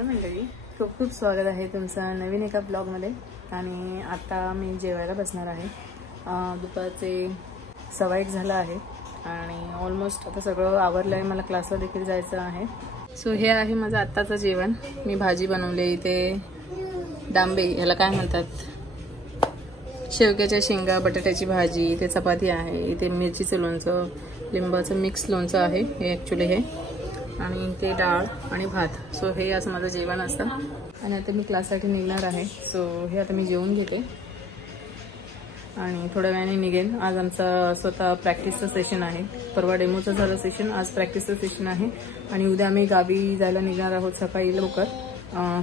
नमस्कार मंडळी, खूप खूप स्वागत आहे तुमचं नवीन एका ब्लॉगमध्ये। आणि आता मी जेवायला बसणार आहे। दुपारचे 1:15 झाला आहे आणि ऑलमोस्ट आता सगळं आवरलं आहे। मला क्लासला देखील जायचं आहे। सो हे आहे माझं आत्ताचं जेवण। मी भाजी बनवली, इथे डांबे ह्याला काय म्हणतात, शेवग्याच्या शेंगा, बटाट्याची भाजी, इथे चपाती आहे, इथे मिरचीचं लोणचं, लिंबाचं मिक्स लोणचं आहे हे ॲक्च्युली हे, आणि ते डाळ आणि भात। सो हे असं माझं जेवण असतं आणि आता मी क्लाससाठी निघणार आहे। सो हे आता मी जेवून घेते आणि थोड्या वेळाने निघेन। आज आमचा स्वतः प्रॅक्टिसचं सेशन आहे। परवा डेमोचं झालं सेशन, आज प्रॅक्टिसचं सेशन आहे आणि उद्या आम्ही गावी जायला निघणार आहोत सकाळी लवकर।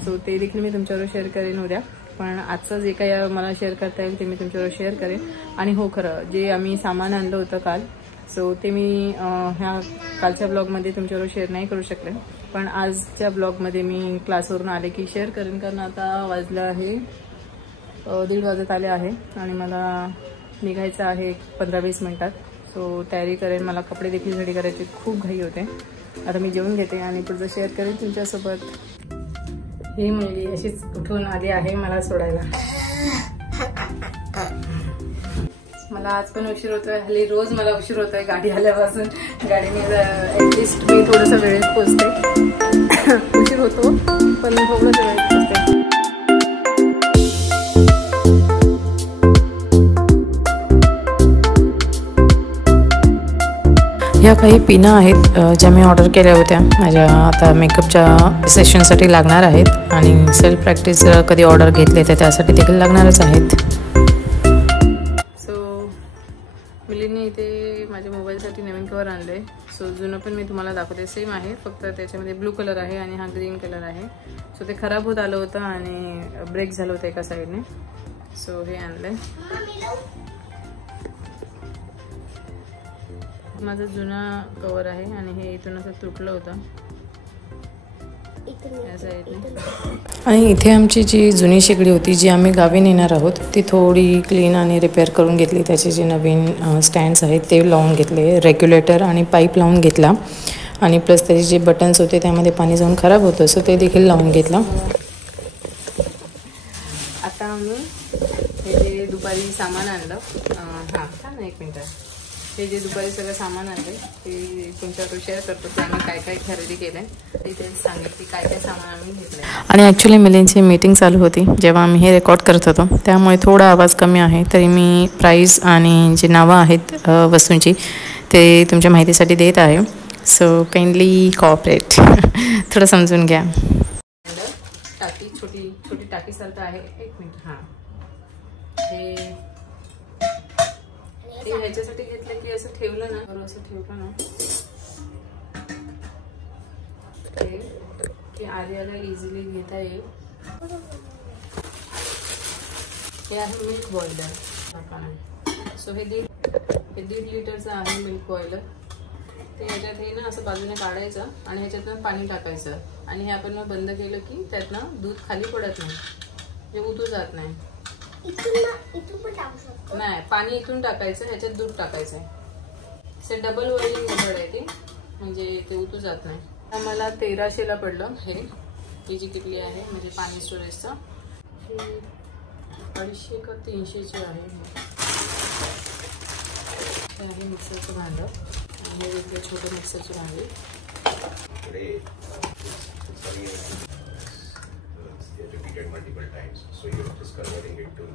सो ते देखील मी तुमच्याबरोबर शेअर करेन उद्या। पण आजचं जे काही मला शेअर करता येईल ते मी तुमच्याबरोबर शेअर करेन। आणि हो, खरं जे आम्ही सामान आणलं होतं काल, सो ते मी ह्या कालच्या ब्लॉगमध्ये तुमच्याबरोबर शेअर नाही करू शकले, पण आजच्या ब्लॉगमध्ये मी क्लासवरून आले की शेअर करेन। कारण आता वाजलं आहे 1:30 वाजत आले आहे आणि मला निघायचं आहे 15-20 मिनिटात। सो तयारी करेन, मला कपडे देखील रेडी करायचे, खूप घाई होते। आता मी जेवून घेते आणि पुढचं शेअर करेन तुमच्यासोबत। ही मुलगी अशीच उठून आली आहे मला सोडायला। मला आज पण उशीर होतोय, हल्ली रोज मला उशीर होतोय गाडी आल्यापासून। गाडीने ॲटलिस्ट मी थोडंसं वेळेत पोहोचते। उशीर होतो पण थोडंसं वेळेत पोहोचते। ह्या काही पिना आहेत ज्या मी ऑर्डर केल्या होत्या, माझ्या आता मेकअपच्या सेशनसाठी लागणार आहेत आणि सेल्फ प्रॅक्टिस कधी ऑर्डर घेतले तर त्यासाठी देखील लागणारच आहेत। सो मिलीने इथे माझ्या मोबाईलसाठी नवीन कवर आणले। सो जुनं पण मी तुम्हाला दाखवते, सेम आहे, फक्त त्याच्यामध्ये ब्लू कलर आहे आणि हा ग्रीन कलर आहे। सो ते खराब होत आलं होतं आणि ब्रेक झालं होतं एका साईडने, सो हे आणलंय। माझं जुना कवर आहे आणि हे इथून असं तुटलं होतं या साईडने। आणि इथे आमची जी जुनी शेगडी होती जी आम्ही गावी नेणार आहोत ती थोडी क्लीन आणि रिपेअर करून घेतली। त्याचे जे नवीन स्टँड्स आहेत ते लावून घेतले, रेग्युलेटर आणि पाईप लावून घेतला आणि प्लस त्याचे जे बटन्स होते त्यामध्ये पाणी जाऊन खराब होतं, सो ते देखील लावून घेतलं। आता आम्ही हे जे दुपारी सामान आणलं, हां एक मिनटं, हे जे दुपारी सगळं सामान आणले ते तुमच्याकडे शेअर करतो की आम्ही काय काय खरेदी केलंय, तिथे सांगेल की काय काय सामान आम्ही घेतलंय। आणि ॲक्च्युली मिलिंदची मीटिंग चालू होती जेव्हा आम्ही हे रेकॉर्ड करत होतो, त्यामुळे थोडा आवाज कमी आहे। तरी मी प्राईस आणि जे नावं आहेत वस्तूंची ते तुमच्या माहितीसाठी देत आहे, सो काइंडली कोऑपरेट, थोडं समजून घ्या। टाकी छोटी छोटी टाकी सारखं आहे, एक मिनिट, हां हे ह्याच्यासाठी घेतलं की असं ठेवलं ना, बरोबर असं ठेवलं ना की आर्याला इझिली घेता येईल। हे आहे मिल्क बॉयलर। सो हे 1.5 लिटरचं आहे मिल्क बॉयलर। ते ह्याच्यात हे ना असं बाजूने काढायचं आणि ह्याच्यातनं पाणी टाकायचं आणि हे आपण बंद केलं की त्यातनं दूध खाली पडत नाही, म्हणजे उतू जात नाही। नाही, पाणी इथून टाकायचं, ह्याच्यात दूध टाकायचं आहे। डबल बॉइलिंग मेथड आहे ती, म्हणजे ते उतू जात नाही। आम्हाला 1300ला पडलं ही जी किटली आहे, म्हणजे पाणी स्टोरेजचं। 250 का 300ची आहे। हे आहे मिक्सरचं भांडं आणि हे वेगळे छोटे मिक्सरचे भांडे। multiple times, so you're just converting it to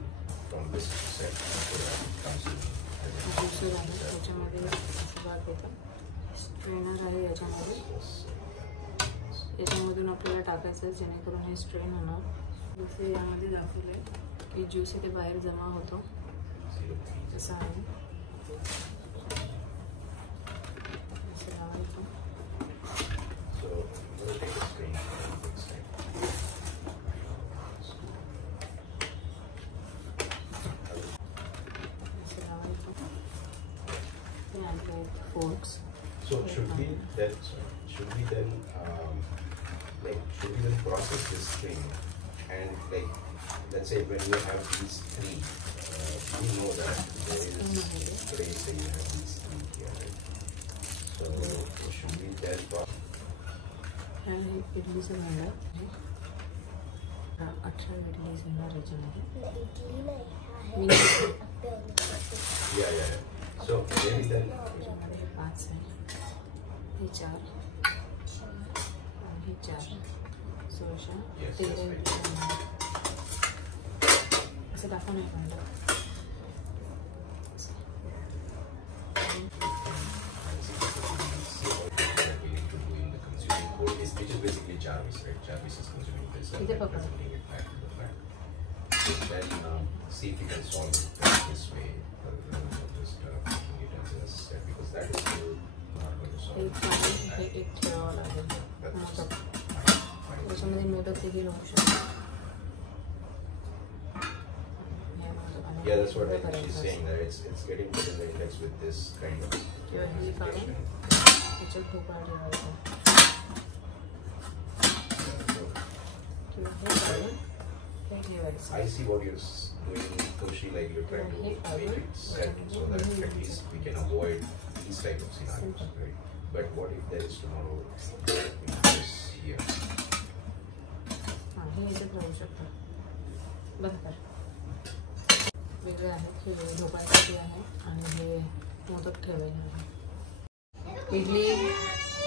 from this set so that it comes to strainer आहे याच्यामध्ये, याच्यामधून आपल्याला टाकायचं जेणेकरून हे स्ट्रेन होणार। जसे यामध्ये दाखवले की ज्यूस इथे बाहेर जमा होतो, तसं आहे। असं लावायचं। So should we then process this thing, and like let's say when you have these three, you know that there is today say you have these three here, right? So should we then process? इडलीचं भांडं 18 इडली येणार याच्यामध्ये. Yeah. So maybe then. 5 आहे, हे 4, हे 4, 16, 13 असं दाखवून आहे. Which is basically Jarvis, right? Jarvis is consuming this and presenting it back to the plant. So then see if you can solve it this way, rather than just making it as a step, because that is still not going to solve it. त्याच्यामध्ये मोदक देखील होऊ शकतो. Yeah, that's what I think she's saying, that it's getting put in the index with this kind of classification. I see what you're doing, Toshi, like you're trying to make it set so that at least we can avoid these type of scenarios, right? But what if there is tomorrow this here? वेगळे आहेत, हे ढोकळ्यासाठी आहे आणि हे मोदक ठेवायला आहे. इडली,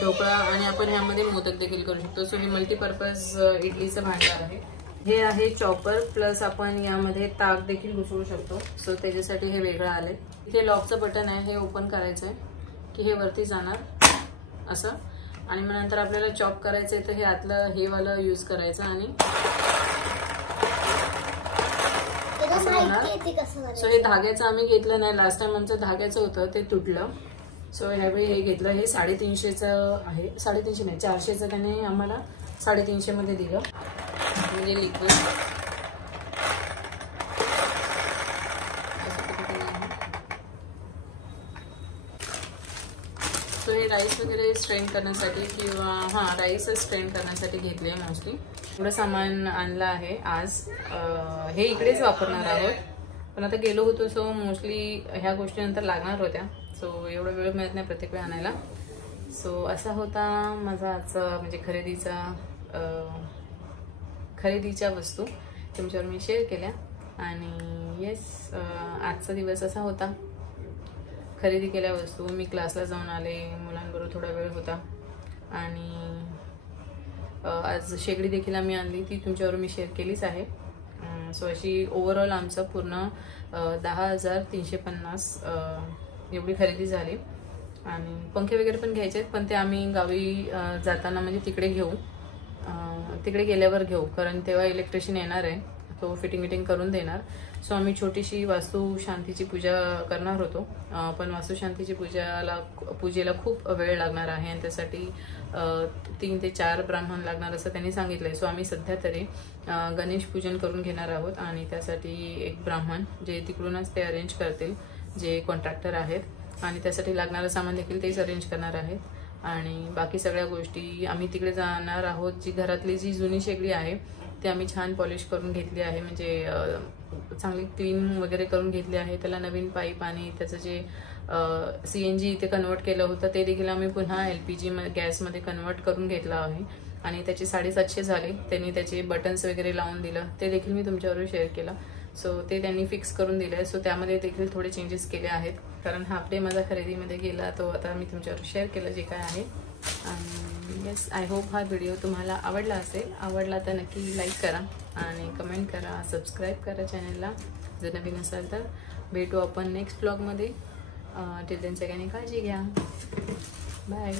ढोकळा आणि आपण ह्यामध्ये मोदक देखील करू शकतो. सो हे मल्टीपर्पज इडलीचं भांडार आहे. हे आहे चॉपर प्लस आपण यामध्ये ताक देखील घुसळू शकतो. सो त्याच्यासाठी हे वेगळं आले. इथे लॉकचं बटन आहे, हे ओपन करायचं आहे की हे वरती जाणार असं, आणि मग नंतर आपल्याला चॉप करायचं आहे तर हे आतलं हे वाला यूज करायचं आणि सो हे धाग्याचं आम्ही घेतलं नाही. लास्ट टाइम आमचं धाग्याचं होतं ते तुटलं. सो ह्यावेळी हे घेतलं. हे 350चं आहे, 350 नाही 400चं त्याने आम्हाला 350 मध्ये दिलं. म्हणजे लिक्विड सो हे राईस वगैरे स्ट्रेन करण्यासाठी किंवा राईस स्ट्रेन करण्यासाठी घेतले मोस्टली. एवढं सामान आणलं आहे आज. हे इकडेच वापरणार आहोत, पण आता गेलो होतो सो मोस्टली ह्या गोष्टी नंतर लागणार होत्या. सो एवढा वेळ मिळत नाही प्रत्येक वेळ आणायला. सो असा होता माझा आजचा म्हणजे खरेदीच्या वस्तू तुमच्यावर मी शेअर केल्या. आणि येस, आजचा दिवस असा होता. खरेदी केल्या वस्तू, मी क्लासला जाऊन आले, मुलांबरोबर थोडा वेळ होता. आणि आज शेगडी देखील आम्ही आणली, ती तुमच्यावर मी शेअर केलीच आहे. सो अशी ओव्हरऑल आमचं पूर्ण 10,350 एवढी खरेदी झाली. आणि पंखे वगैरे पण घ्यायचे आहेत, पण ते आम्ही गावी जाताना म्हणजे तिकडे घेऊ, तिकडे गेल्यावर घेऊ, कारण तेव्हा इलेक्ट्रिशियन येणार आहे, तो फिटिंग करून देणार. सो आम्ही छोटीशी वास्तुशांतीची पूजा करणार होतो, पण वास्तुशांतीची पूजेला खूप वेळ लागणार आहे आणि त्यासाठी 3 ते 4 ब्राह्मण लागणार असं त्यांनी सांगितलंय. सो आम्ही सध्या तरी गणेश पूजन करून घेणार आहोत आणि त्यासाठी एक ब्राह्मण जे तिकडूनच ते अरेंज करतील, जे कॉन्ट्रॅक्टर आहेत, आणि त्यासाठी लागणारं सामान देखील तेच अरेंज करणार आहेत. आणि बाकी सगळ्या गोष्टी आम्ही तिकडे जाणार आहोत. जी घरातली जी जुनी शेगडी आहे ती आम्ही छान पॉलिश करून घेतली आहे, म्हणजे चांगली क्लीन वगैरे करून घेतली आहे. त्याला नवीन पाईप आणि त्याचं जे CNG इथे कन्वर्ट केलं होतं ते देखील आम्ही पुन्हा LPG गॅसमध्ये कन्वर्ट करून घेतलं आहे. आणि त्याचे 750 झाले. त्यांनी त्याचे बटन्स वगैरे लावून दिलं, ते देखील मी तुमच्यावर शेअर केलं. सो ते त्यांनी फिक्स करून दिले. सो त्यामध्ये देखील थोडे चेंजेस केले आहेत, कारण हाफ डे माझा खरेदीमध्ये गेला, तो आता मी तुमच्यावर शेअर केलं जे काय आहे. आणि येस, आय होप हा व्हिडिओ तुम्हाला आवडला असेल. आवडला तर नक्की लाईक करा आणि कमेंट करा, सबस्क्राईब करा चॅनलला जर नवीन असाल तर. भेटू आपण नेक्स्ट ब्लॉगमध्ये. टिल देन सगळ्यांनी काळजी घ्या. बाय.